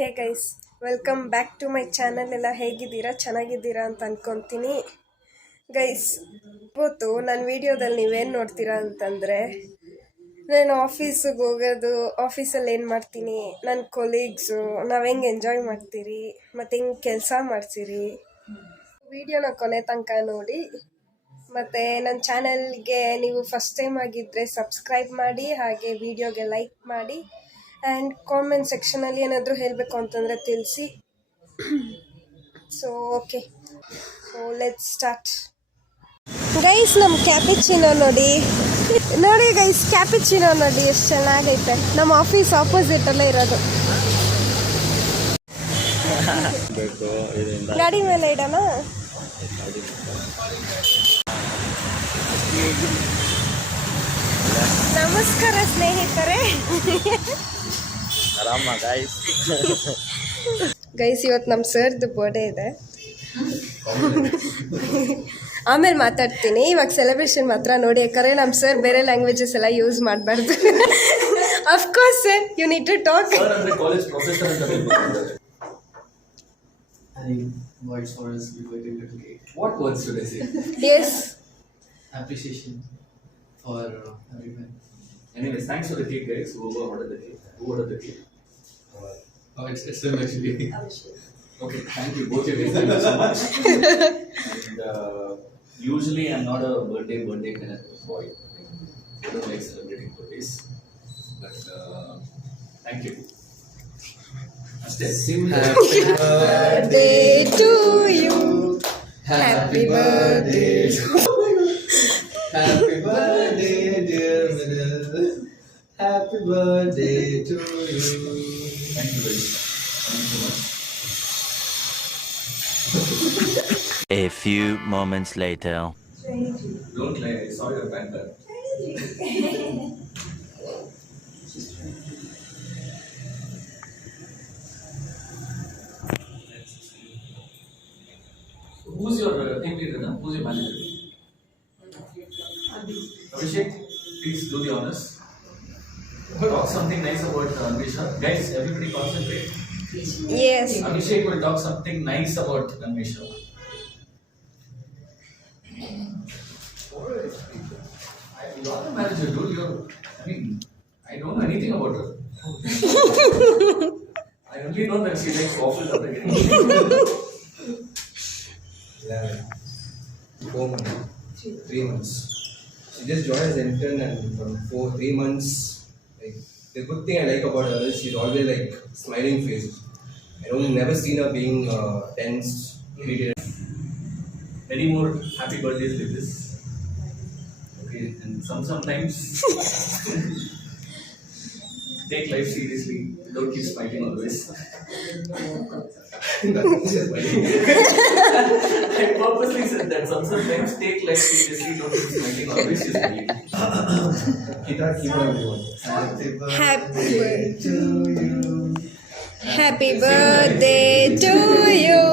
Hey guys, welcome back to my channel. ಎಲ್ಲ ಹೇಗಿದ್ದೀರಾ? ಚೆನ್ನಾಗಿದ್ದೀರಾ ಅಂತ ಅಂದ್ಕೊತೀನಿ. ಗೈಸ್, ಇವತ್ತು ನನ್ನ ವೀಡಿಯೋದಲ್ಲಿ ನೀವೇನು ನೋಡ್ತೀರಾ ಅಂತಂದರೆ, ನಾನು ಆಫೀಸಿಗೆ ಹೋಗೋದು, ಆಫೀಸಲ್ಲಿ ಏನು ಮಾಡ್ತೀನಿ, ನನ್ನ ಕೊಲೀಗ್ಸು, ನಾವು ಹೆಂಗೆ ಎಂಜಾಯ್ ಮಾಡ್ತೀರಿ ಮತ್ತು ಹೆಂಗೆ ಕೆಲಸ ಮಾಡ್ತೀರಿ. ವೀಡಿಯೋನ ಕೊನೆ ತನಕ ನೋಡಿ. ಮತ್ತು ನನ್ನ ಚಾನಲ್ಗೆ ನೀವು ಫಸ್ಟ್ ಟೈಮ್ ಆಗಿದ್ದರೆ ಸಬ್ಸ್ಕ್ರೈಬ್ ಮಾಡಿ, ಹಾಗೆ ವಿಡಿಯೋಗೆ ಲೈಕ್ ಮಾಡಿ. ಆ್ಯಂಡ್ ಕಾಮೆಂಟ್ ಸೆಕ್ಷನಲ್ಲಿ ಏನಾದರೂ ಹೇಳಬೇಕು ಅಂತಂದರೆ ತಿಳಿಸಿ. So okay, so let's start. Guys, ನಮ್ಮ ಕ್ಯಾಪಿಚಿನೋ ನೋಡಿ ಗೈಸ್, ಕ್ಯಾಪಿಚಿನೋ ನೋಡಿ ಎಷ್ಟು ಚೆನ್ನಾಗೈತೆ. ನಮ್ಮ ಆಫೀಸ್ ಆಪೋಸಿಟಲ್ಲೇ ಇರೋದು. ಗಾಡಿ ಮೇಲೆ ಇಡೋಣ. ನಮಸ್ಕಾರ ಸ್ನೇಹಿತರೆ. ಗೈಸ್, ಇವತ್ತು ನಮ್ಮ ಸರ್ದು ಬರ್ಡೇ ಇದೆ. ಆಮೇಲೆ ಮಾತಾಡ್ತೀನಿ, ಇವಾಗ ಸೆಲೆಬ್ರೇಷನ್ ಮಾತ್ರ ನೋಡಿ. ಯಾಕಂದರೆ ನಮ್ಮ ಸರ್ ಬೇರೆ ಲ್ಯಾಂಗ್ವೇಜಸ್ ಎಲ್ಲ ಯೂಸ್ ಮಾಡಬಾರ್ದು. Of course sir, you need to talk. Any words for us before we get to the cake? What words should I say? Yes. Appreciation for everyone. Anyways, thanks for the cake, guys. Who ordered the cake? Who ordered the cake? Oh, it's him actually. Okay, thank you both of you. Thank you so much. And usually I'm not a birthday kind of boy. I don't like celebrating birthdays, but thank you. Happy birthday to you. Happy birthday. Happy birthday, dear Middle. Happy birthday to you. Thank you very much. Thank you so much. A few moments later. Don't lie. I saw your panther. Who's your team leader? No? Who's your manager? Abhishek, please do the honors. Talk something nice about Anvisha. Guys, everybody concentrate. Yes. Abhishek will talk something nice about Anvisha. You're the manager, dude. I don't know anything about her. I only know that she likes waffles after getting 4 months, 3 months. She just joined as an intern, and from 3 months, like the good thing I like about her is she's always like smiling face. I don't never seen her being tense, irritated. Many more happy birthdays like this. Okay, and sometimes take life seriously. Don't keep smiling always. I purposely said that. Sometimes take life seriously. Don't keep smiling always. She's smiling. Keep on everyone. Happy birthday to you. Happy birthday to you.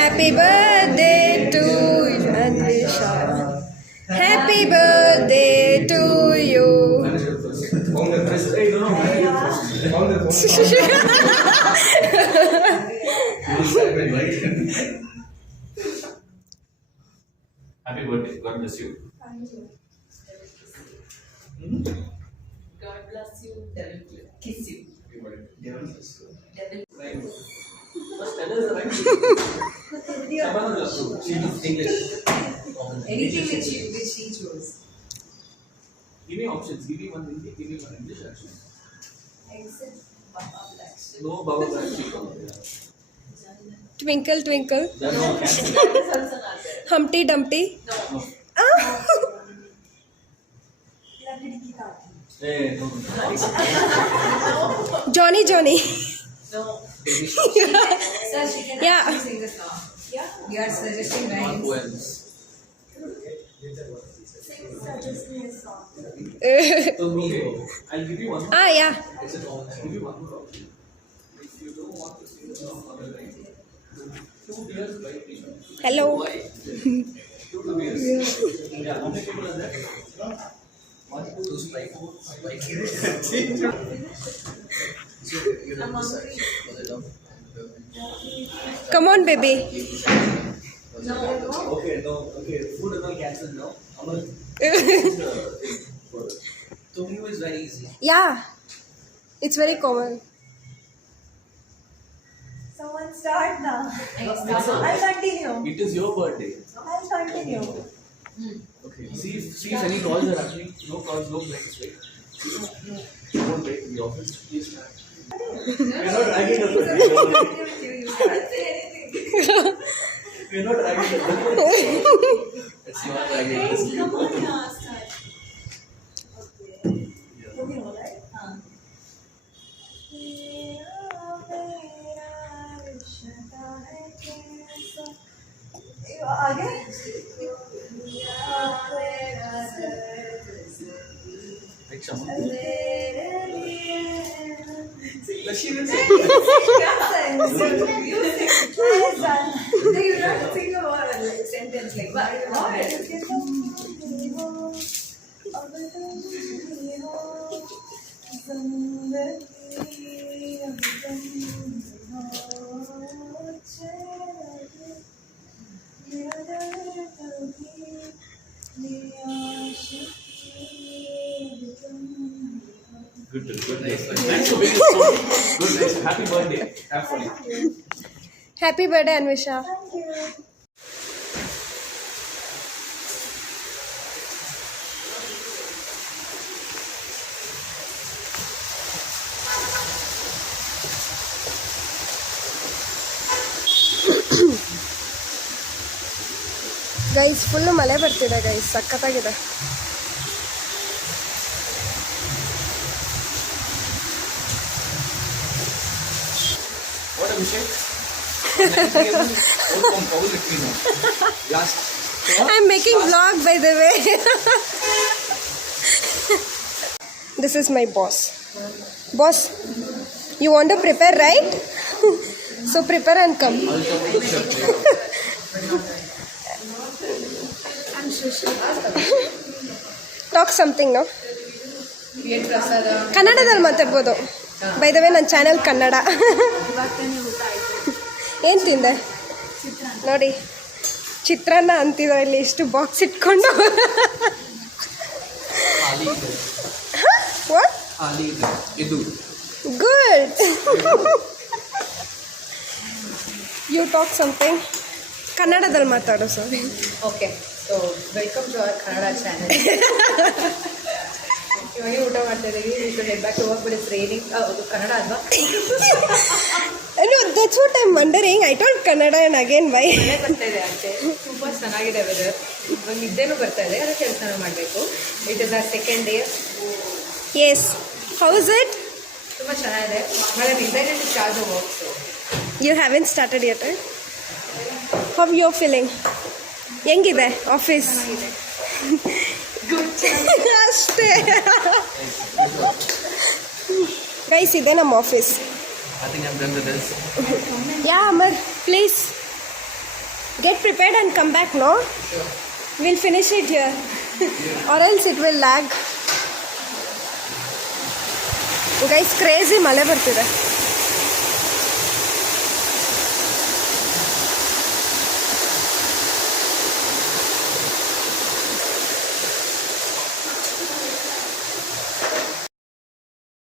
Happy birthday to you, Anvisha. Happy birthday to you. Manager first. Founder first. Hey, no, manager first. Founder first. Happy birthday. God bless you. God bless you, devil kiss you. Happy birthday. Devil. Right. First, tell us the right. Shabana will approve. She knows English. Anything which he chose. Give me options. Give me one Hindi. Give me one English action. Except Baba Black Sheep. No, Baba Black Sheep. Twinkle twinkle, That's not cancel. That is also not there. Humpty Dumpty. No. Hey, no. Johnny Johnny. No. Sir, she can Yeah. actually sing the song. Yeah. You are suggesting One rhymes. poems. Okay. I'll give you one more. Yeah. It's a I'll give you one more option. If you don't want to sing the song on the line, 2 beers by each. Hello. Why? 2 beers. Yeah, how many people are there? 1, 2, 3, 4, 5. I'm hungry. Come on, baby. No. Okay, no, okay. Food is not cancelled now. Amar, to me it was very easy. Yeah, it's very common. Someone start now. I'll I'll continue. It is your birthday. I'll continue. Okay. See if any calls are happening. No calls, no breaks, right? Don't break in the office. Please start. We're not dragging the birthday. We're not dragging the birthday. It's not dragging the birthday. Come on, start. Okay, all right? आगे Right, Shama? She will say. You don't think about a sentence like that. Good, nice. Thanks for being so good, nice. Happy birthday. Have fun. Happy birthday, Anvisha. Guys full ಮಳೆ ಬರ್ತಿದೆ guys, ಸಖತ್ತಾಗಿದೆ. What a mistake. Last. I'm making vlog by the way. This is my boss. Boss, you want to prepare, right? So prepare and come. I'm Sushi. Talk something, no? ಏನ್ ಪ್ರಸಾದ? ಕನ್ನಡದಲ್ಲಿ ಮಾತಾಡ್ಬೋದು. By the way ನನ್ನ channel Kannada. ಇವಾಗ ತಾನೇ ಊಟ ಆಯ್ತು. ಏನು ತಿಂದೆ ನೋಡಿ, ಚಿತ್ರಾನ್ನ ಅಂತಿದ್ರು ಇಲ್ಲಿ ಇಷ್ಟು ಬಾಕ್ಸ್ ಇಟ್ಕೊಂಡು. ವಾಟ್ ಇದು ಗುಡ್. You talk something. ಕನ್ನಡದಲ್ಲಿ ಮಾತಾಡೋ sorry. Okay, so welcome to our Kannada channel. ಇವಾಗ ಊಟ ಮಾಡ್ತಾ ಇದ್ದೀವಿ. You should get back to work, but it's raining. ಅದು ಕನ್ನಡ ಅಲ್ವಾ? No, that's what I'm wondering. I told Kannada and again why. ಮಳೆ ಬರ್ತಾ ಇದೆ ಅಂತೆ, ತುಂಬ ಚೆನ್ನಾಗಿದೆ ವೆದರ್. ಇವಾಗ ನಿದ್ದೆನೂ ಬರ್ತಾ ಇದೆ, ಅದಕ್ಕೆ ಕೆಲಸ ಮಾಡಬೇಕು. It is our second day. Yes. How is it? ತುಂಬ ಚೆನ್ನಾಗಿದೆ. ಮಳೆ decided to charge the work. You haven't started yet, right? How you're feeling? ಹೆಂಗಿದೆ ಆಫೀಸ್? ಅಷ್ಟೇ. ಗೈಸ್, ಇದೆ ನಮ್ಮ office. I think I'm done with this. Yeah, Amar, please get prepared and come back, no? Sure. We'll finish it here. Or else it will lag. Guys, crazy ಮಳೆ ಬರ್ತಿದೆ.